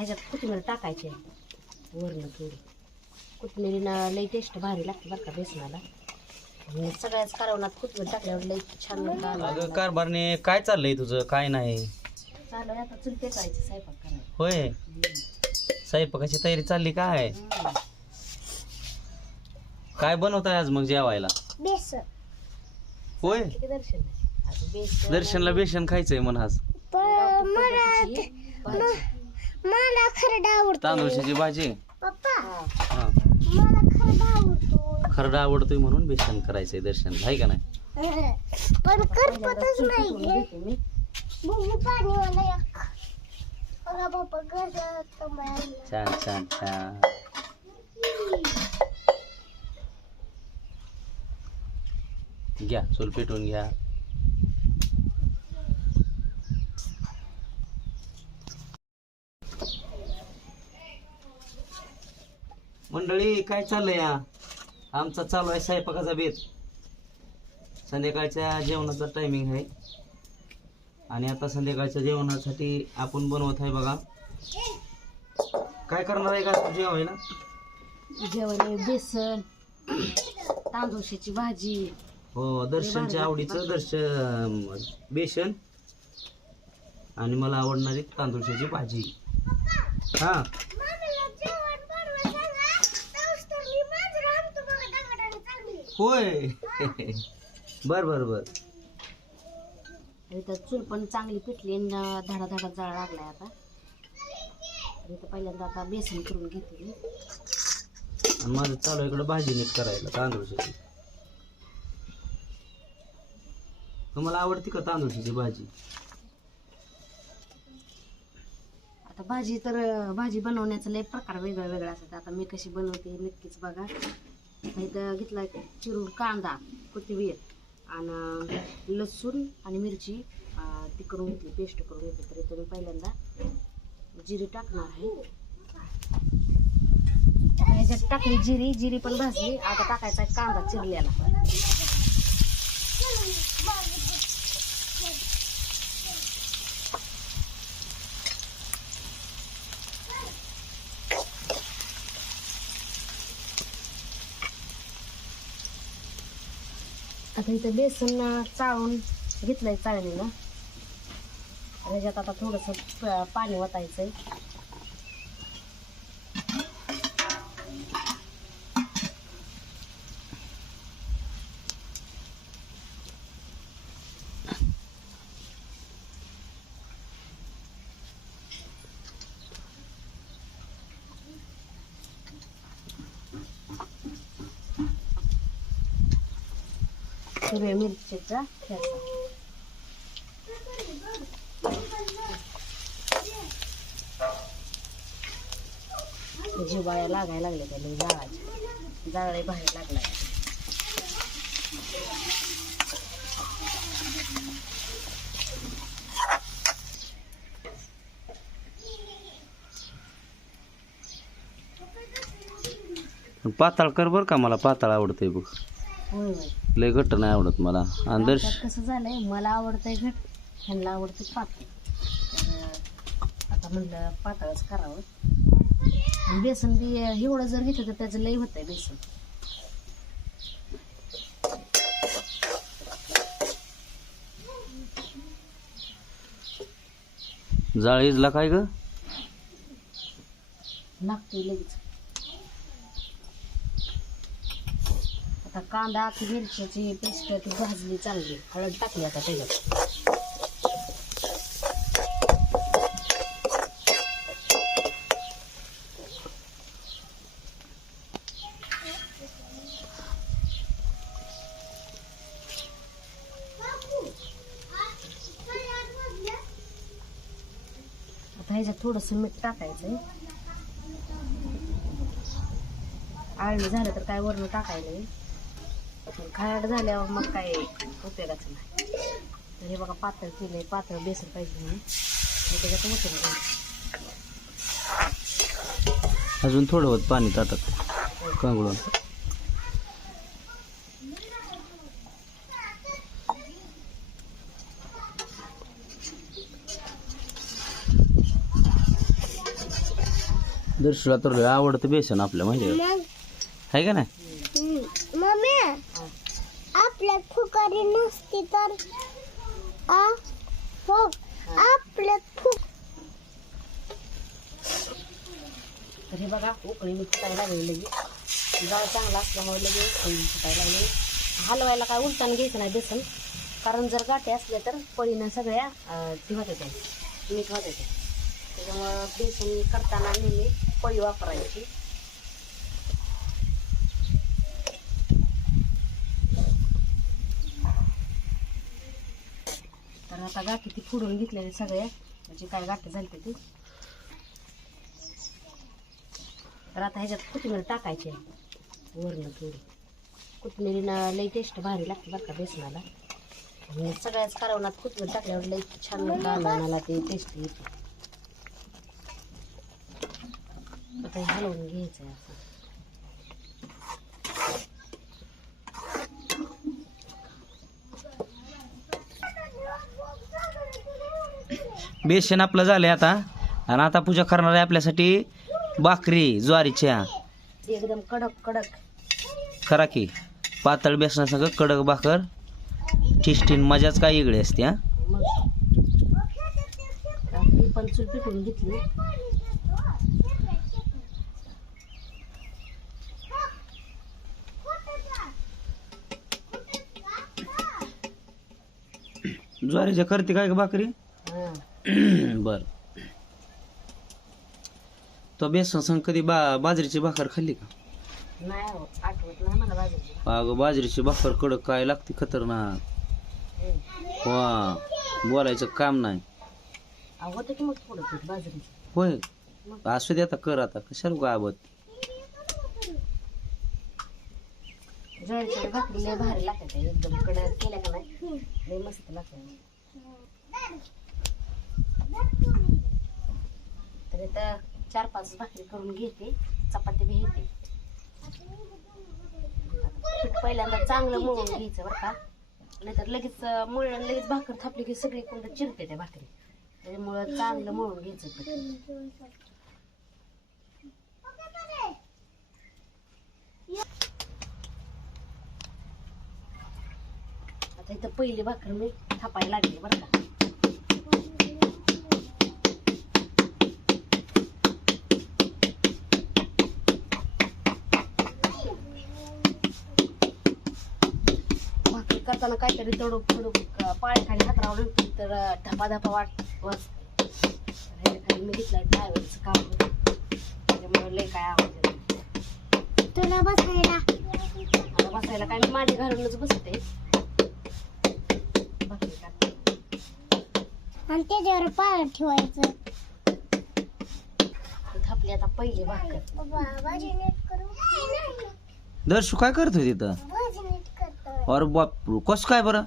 ह्याच्यात कोथिंबीर टाकायची आहे. वरनं थोडी. कोथिंबीरीनं लई टेस्ट भारी लागते बरं का बेसनाला. आणि सगळ्याच कारवणात कोथिंबीर टाकल्यावर लई छान अगं लागतं. कारभारने काय चाललंय तुझं? काय नाही. चालू आहे आता चुलते करायची स्वयंपाक करायला होय. स्वयंपाकाची तयारी चालली काय हम्म. काय बनवताय आज मग जेवायला? बेसन. होय? किती दर्शन आहे? आज बेसन दर्शनला बेसन खायचंय म्हण आज. भाजी मला खरडा आवडतो तांदूळशाची भाजी? पप्पा हा. मला खरडा आवडतो खरडा आवडतोय म्हणून बेसन करायचंय दर्शन आहे का नाही? पण करपतच नाही पाणी एक. बघा पप्पा कमायला छान छान छान. घ्या चूल पेटवून घ्या. मंडळी काय चाललंय या? आमचा चालू आहे स्वयंपाकाचा बेत. संध्याकाळच्या जेवणाचा टायमिंग आहे. आणि आता संध्याकाळच्या जेवणासाठी आपण बनवत आहे बघा. काय करणार आहे का जेवायला? जेवण आहे बेसन तांदूळशाची भाजी हो दर्शनच्या आवडीचं दर्शन बेसन. आणि मला आवडणारी तांदूळशाची भाजी. हा मम्मीला जेवण बनवायला सांगा तोच तर मी माझं आणतो बघा दगडाने चांगली होय. बर बर बर. तर चूल पण चांगली पिटली आणि धडा धडा जाळ लागलाय आता. तर पहिल्यांदा आता बेसन करून घेते मी. आणि माझं चालू इकडं भाजी नीट करायला तांदूळशाची तुम्हाला आवडती का तांदूळशाची भाजी? आता भाजी तर अं, भाजी बनवण्याचा लय प्रकार वेगळा वेगळा असतात. आता मी कशी बनवते नक्कीच बघा. इथं घेतला चिरून कांदा कोथिंबीर आणि लसूण आणि मिरची ती करून घेतली पेस्ट करून घेतली. तर इथं मी पहिल्यांदा जिरी टाकणार आहे. ह्याच्यात टाकली जिरी जिरी पण भाजली. आता टाकायचा आहे कांदा चिरलेला. आता इथं बेसन चाळून घेतलंय चाळणीनं. आणि ह्याच्यात आता थोडंसं प- पाणी आहे हिरव्या मिरचीचा ठेचा जिवाळ्या लागायला लागल्या त्याला जाळाच्या जाळे बाहेर लागलाय. पाताळ कर बर का मला पाताळ आवडतंय बघ. होय होय. लय घट्ट नाही आवडत मला. आणि दर्श आमच्यात कसं झालंय मला आवडतंय घट ह्यांना आवडते पातळ तर आता म्हणलं पातळच करावं. आणि बेसन बी एवढं जर घेतलं तर त्याचं लई होतंय बेसन. जाळ इजला काय ग? लागतोय लगेच आता कांदा ती मिरच्याची पेस्ट ती भाजली चांगली हळद टाकली आता त्याच्यात. आता ह्याच्यात थोडंसं मीठ टाकायचंय. आळणी झालं तर काय वरण टाकायला पण खायला झाल्यावर मग काय उपयोगाचं नाही तर हे बघा पातळ केलंय पातळ बेसन पाहिजे म्हणून. मी त्याच्यात उतरून घ्यायचं अजून थोडं होत पाणी ताटात कांगळून. दर्शूला तर आवडतं बेसन आपल्या माहिती आहे मग? आहे का नाही हम्म, मम्मी आपल्यात फुकारी नसती तर आ हो आपल्यात फुक तर हे बघा उकळी मी फुटायला लागली लगे जाळ चांगला असल्यामुळे लगे होईल फुटायला लागली. हलवायला काय उलटान घ्यायचं नाही बेसन. कारण जर गाठी असल्या तर पळीनं सगळ्या ती ते होते मीठ होते ते त्याच्यामुळं बेसन करताना नेहमी पळी वापरायची. तर आता गाठी ती फोडून घेतलेली सगळ्या. म्हणजे काय गाठी झाली ती? तर आता ह्याच्यात कोथिंबीर टाकायची आहे. वरनं थोडी कोथिंबीरीनं लई टेस्ट भारी लागते बरं का बेसनाला. सगळ्याच कारवणात कोथिंबीर टाकल्यावर लई छान कालवणाला ते टेस्ट येते. आता हलवून घ्यायचं आहे असं बेसन आपलं झालं आहे आता. आणि आता पूजा करणार आहे आपल्यासाठी भाकरी ज्वारीच्या. एकदम कडक कडक. खरा की. पातळ बेसनासंग कडक भाकर. टिस्टीन मजाच काय वेगळी असते हा? मग पण घेतली. ज्वारीच्या करते काय का भाकरी? हां. बर. तो बेसन संग कधी बा बाजरीची भाकर खाल्ली का? नाही हो, आठवत नाही मला बाजूची अगं बाजरीची भाकर कडक काय लागते खतरनाक. वा बोलायचं काम नाही. अहो होतं की मग थोडं पीठ बाजरीचं? होय. असू दे आता कर आता. कशाला गाबत? ज्वारीच्या भाकरी लय भारी लागतात त्या. एकदम कडक केल्या का नाही? लय मस्त लागतात. तर इथं चार पाच भाकरी करून घेते चपाती बी घेते. पीठ पहिल्यांदा चांगलं मळून घ्यायचं बरं का. नाहीतर लगेच मळलं लगेच भाकर थापली की सगळी कोणतं चिरते त्या भाकरी. त्याच्यामुळं चांगलं मळून घ्यायचं पीठ आता इथं पहिली भाकर मी थापायला लागली बरं का. करताना काहीतरी तडूक तडूक पाय खाली हात रावलं तर धपा धपा वाट हे मी घेतलाय ड्रायव्हरचं काम होतं. त्याच्यामुळे लय काय आवाज. तुला बसायला आता बसायला काय मी माडी घालूनच बसते करते. आणि त्याच्यावर पाय ठेवायचं थापली आता पहिली भाकर दर्शू काय करतोय तिथं अरे बाप कस काय बरं?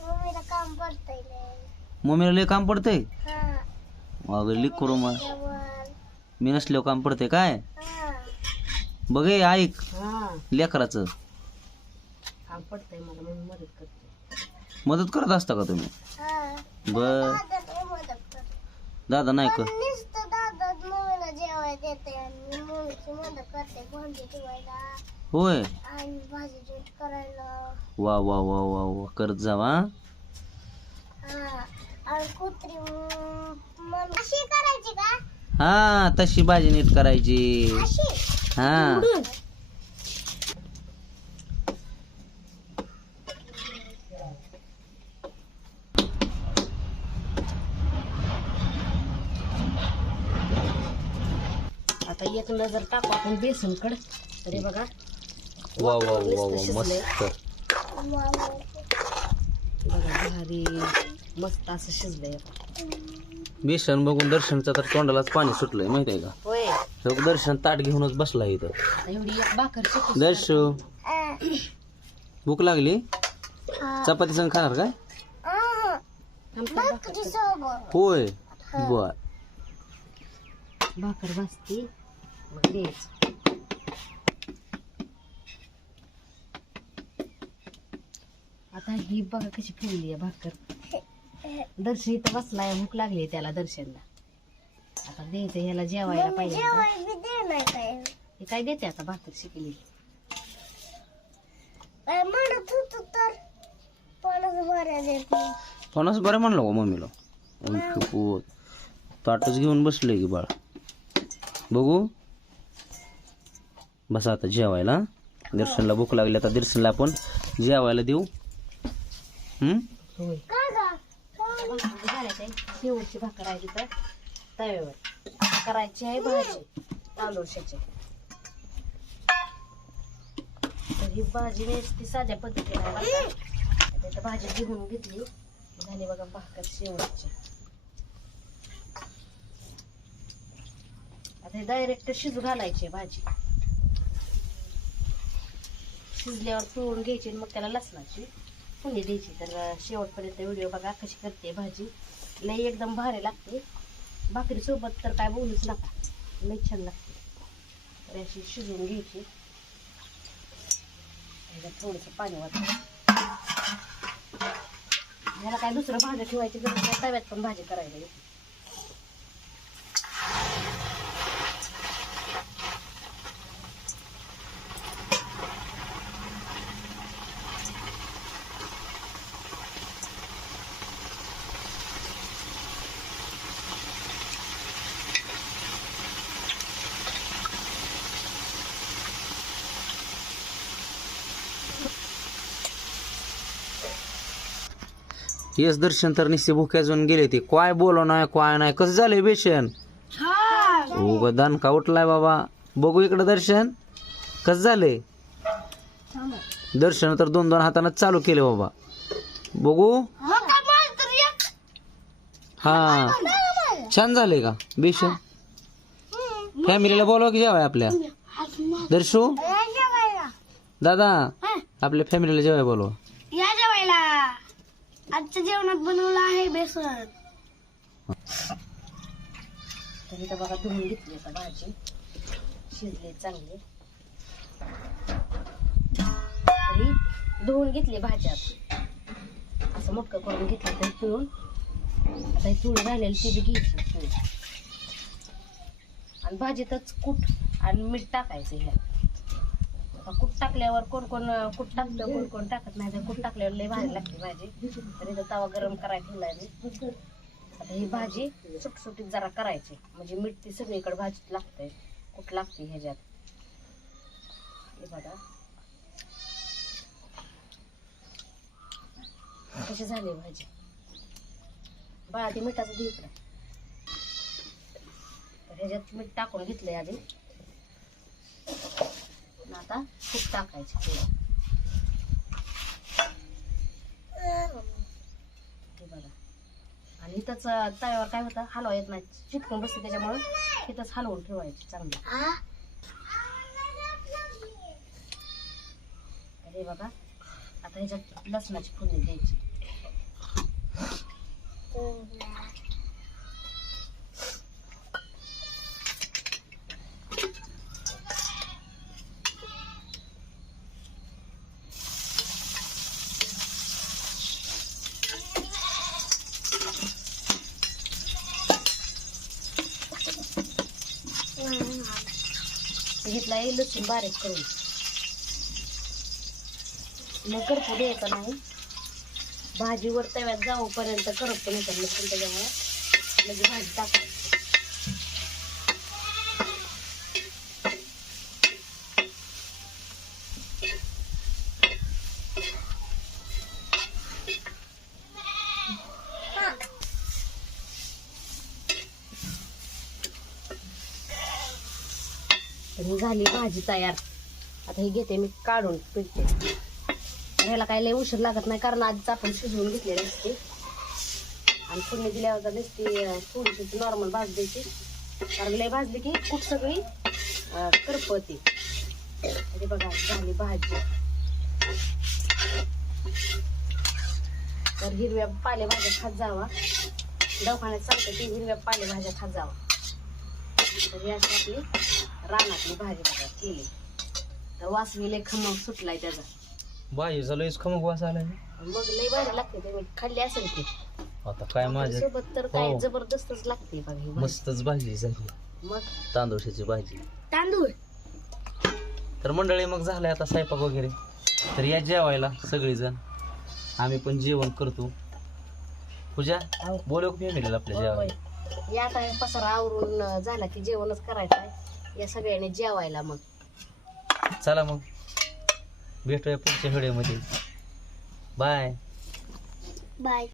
मम्मीला काम पडतंय लय. मम्मीला लय काम पडतंय? हा. अगं लिक करू मग. जेवण मी नसल्यावर काम पडतंय काय? हा. बघ हे ऐक. हा. लेकराचं. काम पडतंय मला म्हणून मदत करते. मदत करत असता का तुम्ही? हा. बर. दादा लय मदत करतो. दादा नाही का? पण नुसतं दादा मम्मीला जेवायला देते आणि मी मम्मीची मदत करते भांडी ठेवायला होय. आणि भाजी नीट करायला. वा वा वा वा वा. करत जावा हा. आणि कुत्री मम्मी अशी करायची का? हा तशी भाजी नीट करायची. अशी? हा. आता एक नजर टाकू आपण बेसन कड तरी बघा. वा वा वा वा. मस्त. बघा भारी मस्त असं शिजलंय. बेसन बघून दर्शनचं तर तोंडालाच पाणी सुटलंय माहिती आहे का? होय. दर्शन ताट घेऊनच बसला इथं. एवढी एक भाकर शिकू दर्शू. भूक लागली? चपाती संग खाणार काय? होय. बर. भाकर भाजती मग द्यायचं. आता ही बघा कशी फुलली आहे भाकर. दर्शन इथं बसलाय भूक लागली त्याला दर्शनला. आता द्यायचं ह्याला जेवायला पाहिजे. आता. जेवाय बी दे नाही काय? हे काय देते आता भाकर शिकली? पन्नास बरं म्हणलं का मम्मीला. ताटच घेऊन बसले की बाळ. बघू. बसा आता जेवायला? दर्शनला भूक लागली आता दर्शनला आपण जेवायला देऊ. हम्म? घालायचं शेवटची भाकर आहे तिथं तव्यावर करायची आहे भाजी तांदूळशाची तर ही भाजी ती साध्या पद्धतीने आहे बरं भाजी घेऊन घेतली झाली बघा भाकर शेवटची आता हे डायरेक्ट शिजू घालायची आहे भाजी शिजल्यावर पिळून घ्यायची आणि मग त्याला लसणाची. पुणे द्यायची. तर शेवटपर्यंत व्हिडिओ बघा कशी करते भाजी. लई एकदम भारी लागते. भाकरीसोबत तर काय बोलूच नका. लई छान लागते. तर अशी शिजवून घ्यायची. थोडंसं पाणी वाटतं ह्याला काय दुसरं भाजी ठेवायची गरज नाही. तव्यात पण भाजी करायला येते. येस दर्शन तर निश्चित भुक्या जाऊन गेले ते. काय बोलो नाही काय नाही कसं झालंय बेशन? हो दान का उठलाय बाबा. बघू इकडं दर्शन. कसं झालंय? दर्शन तर दोन दोन हातानं चालू केले बाबा. बघू. हा. छान झालंय का? बेशन? फॅमिलीला बोलवा की जेवाय आपल्या? दर्शू? दादा आपल्या फॅमिलीला जेवाय बोलवा. आजच्या जेवणात बनवलं आहे बेसन. तर इथं बघा धुवून घेतली आता भाजी. शिजली चांगली. तरी धुवून घेतली भाज्या असं मोठं करून घेतलं तरी पिळून आता हे थोडी राहिलेली ती बी घ्यायची पिळून आणि भाजीतच कूट आणि मीठ टाकायचं ह्या का कूट टाकल्यावर कोण कोण कूट टाकतं कोण कोण टाकत नाही. तर कूट टाकल्यावर लय भारी लागते भाजी. तर इथं तवा गरम करायला ठेवला मी. आता ही भाजी सुटसुटीत जरा करायची. म्हणजे मीठ ती सगळीकडे भाजीत लागते. कुठ लागते ह्याच्यात. हे बघा. कशी झाली भाजी? बाळा ती मिठाचं दे इकडं. ह्याच्यात मीठ टाकून घेतलंय आधी. आणि आता खूप टाकायची थोडं हे बघा आणि इथंच तव्यावर काय होतं हलवा येत नाही चिटकून बसते त्याच्यामुळे इथंच हलवून ठेवायची चांगली हे बघा आता ह्याच्यात लसणाची फोडणी द्यायची ते घेतला आहे लसूण बारीक करून. मग करपू द्यायचं नाही. भाजीवर तव्यात जाऊपर्यंत करपतो नाही तर लसूण त्याच्यामुळे. म्हणजे भाजी टाकायची. ही झाली भाजी तयार. आता ही घेते मी काढून पिळते. ह्याला काय लय उशीर लागत नाही कारण आधीच आपण शिजवून घेतलेली असते. आणि फोडणी दिल्यावर तर नुसती थोडीशी नॉर्मल भाज द्यायची. कारण लय भाजली की खूप सगळी अं, करपते अरे बघा झाली भाजी. तर हिरव्या पालेभाज्या खात जावा. दवाखान्यात चालतं की हिरव्या पालेभाज्या खात जावा. तर ही अशी आपली रानातली भाजी बघा केली. तर वासवी लय खमक सुटलाय त्याचा. भाजी झालं खमक वास आलाय मग लय भारी लागते ते. मी खाल्ली असेल की आता काय माझ्या सोबत तर काय हो. जबरदस्तच लागते बघा ही भाजी. मस्तच भाजी झाली मग? तांदूळशाची भाजी. तांदूळ? तर मंडळी मग झालंय आता स्वयंपाक वगैरे. तर या जेवायला सगळेजण. आम्ही पण जेवण करतो. पूजा. बोलव फॅमिलीला आपल्या होय. जेवायला. या आता पसारा आवरून अं, झाला की जेवणच करायचं आहे. या सगळ्यांनी जेवायला मग. चला मग. भेटूया पुढच्या व्हिडिओमध्ये बाय बाय